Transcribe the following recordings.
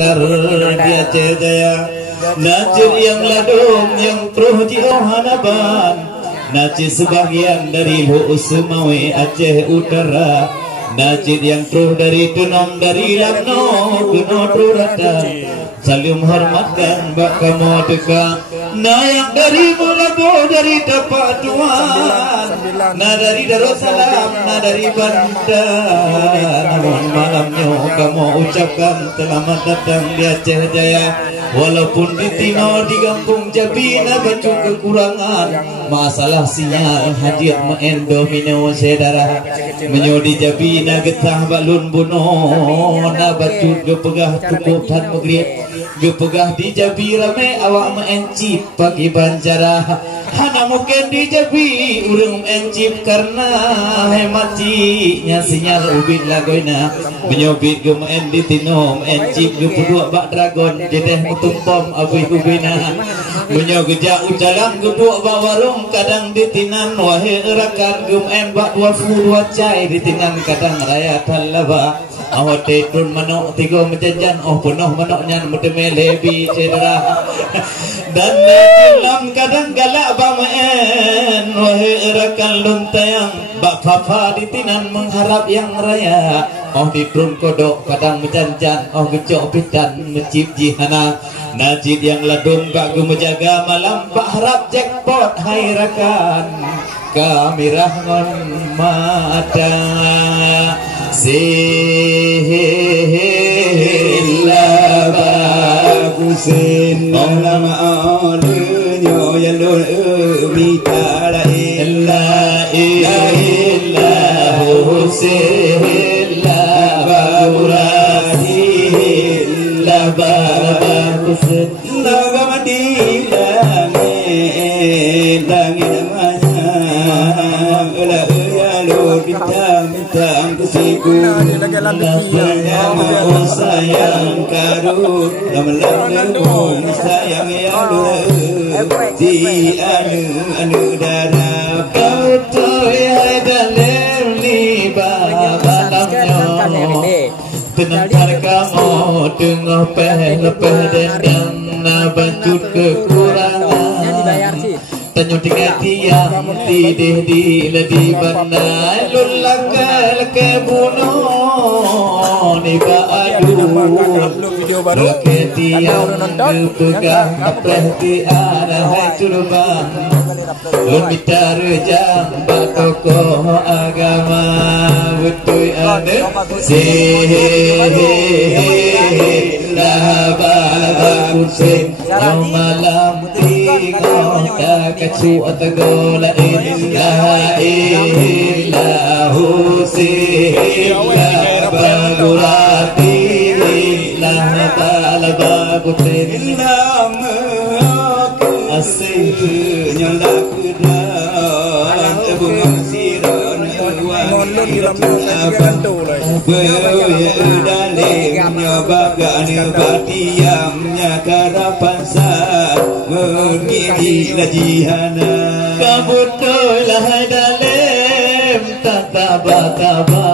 Sekar di Aceh Jaya, Najib yang ladung yang truh di Ohanaban, Najib sebagian dari Lu Semawe Aceh Utara, Najib yang truh dari Tunong dari Lamno Kuno Turatan, saling hormatkan bak kamu dekat. Nah yang dari Mulabu dari Dapat Tuhan, nah dari Darussalam, nah dari Bandar. Namun malamnya kamu ucapkan selamat datang di Aceh Jaya. Walaupun di Tino di Kampung Jabina baju kekurangan, masalah sinyal hadir mendomino saudara. Menyodi Jabina getah balun buno, na baju gepegah cukup tan magrib. Gepegah di Jabi rame awak mencip pagi banjara. Hana mungkin di Jabi urung mencip karena hemat nya sinyal ubin lagoina. Menyobit gemen di Tino mencip gepedua bak dragon jedeh mutumpom abui ubina. Menyogejak ucalan geduk bak warung kadang di Tinan wahai rakan gemen bak wafu wacai di Tinan kadang raya talaba. Awak tetun manok tiga menjajan oh penuh manoknya mendeme lebi cedera. Dan dalam kadang galak bamen wahai rakan luntayang bak papa di Tinan mengharap yang raya. Oh ditrun kodok kadang menjanjan oh gecok pitan mencip jihana. Najib yang ladung bak menjaga malam bak harap jackpot hai rakan. Kami rahman mata sehela bagusin dalam alunya ya lur mita la ilahu sehela bagurasi la bagusin nagamadi langit bintang-bintang kesiku mau sayang karut dalam sayang ya di anu darah kau tuh ya dalam libabalamnya tenang kamu tengah peh-lepeh dendam nabancut kekurangan. Tanyo tiga tiang tidih di ledi bandai lulaka leke buno ni baadu leke tiang pegang kapleh ti ada hai turban lumita rejang batoko agama betul ada bagusin yang malam tiga tak kacu atagola ilaha illahu sihila bagurati ilaha ta'ala bagusin nama asihnya lakudan bunga siran dalamnya bagani batiamnya karapansan mengiri lajihana kabutulah dalam taba-taba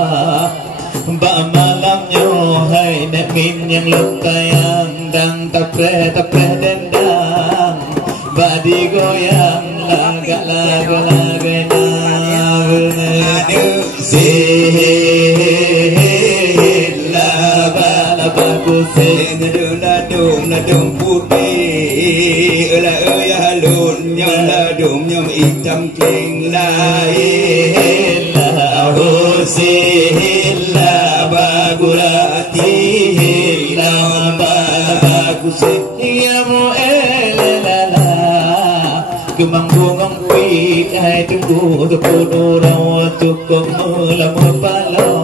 mbak malamnya hai nekmin yang lentayang dan tapreh-tapreh dendang badi goyang laga-laga-laga bagusin nadung putih halun yang ladung yang hitam king lain lahusila bagurati bagusin ya mu'elala gemang bungong pi hai tunggu tukudu rawa tukong mula mepalo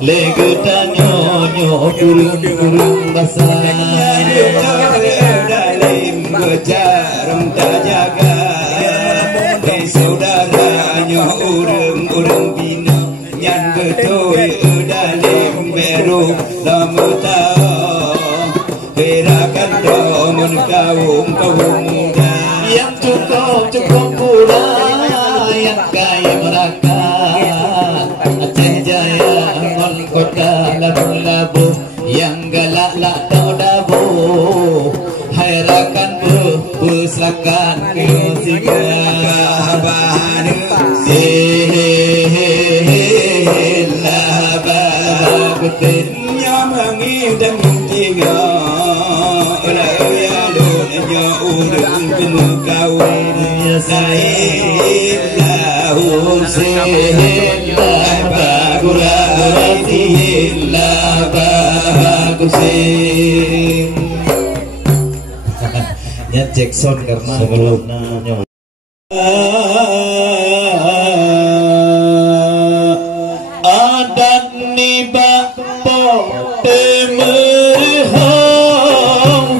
legetanyo nyo kurung basah dalim gejaram tajaga saudaranya urung bina nyan betul dalim beru lama tau berakan domun kaum muda yang cukup pula yang kaya merakan Aceh Jaya kota labu-labu yang galak la dabo hairakan berpuslakan ketika bahan betulnya mengidam tiga orang yang dunia urung penuh kawin sahid lahur sahid lah bagusin ya Jackson karena sebelumnya adat nibak po temerhong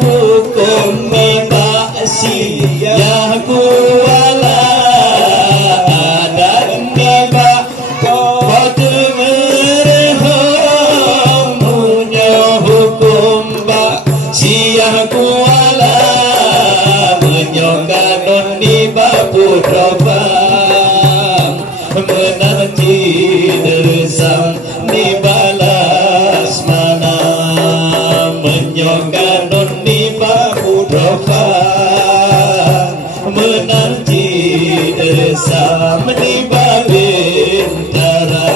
hukum nibak siyah kuala adat nibak po temerhong punya hukum bak siyah kuala menyokanon nibak putra bang menanti dersam dibalas mana menyokanon nibak putra bang menanti dersam dibalintara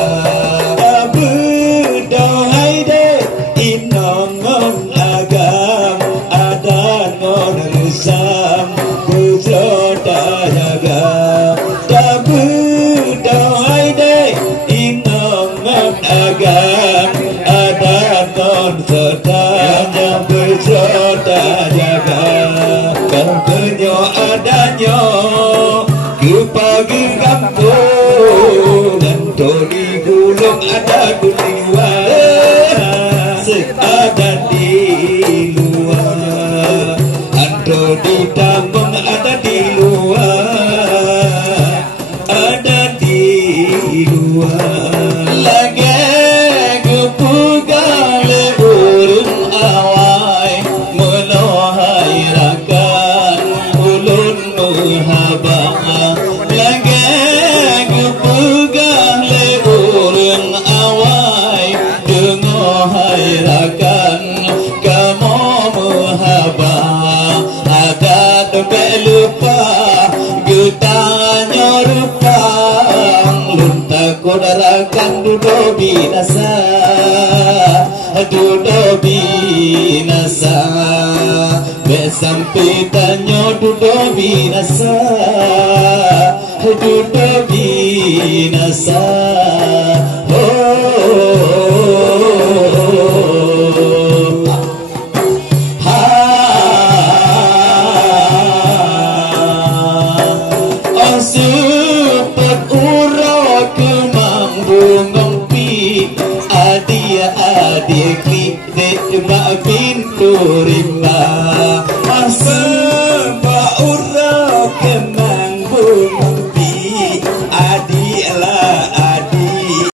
berdoai de inongon agam adan ngon resam berjodaya tabu doai de inongon agam adan ngon sedanya berjodaya kenyo adanya kepagi kampung dan tori gulung ada kuliwat ada di luar ada di tampung ada di luar ada di luar lagi kepugale urung awai menohai rakan ulun muhabah lagi kepugale urung awai dengohai rakan kamu muhabah ada tempat lupa getanya rupang lunta kodarakan dudo binasa besampai tanyo dudo binasa Super uro kemang bungong pi adia klik dek mak pintu rimba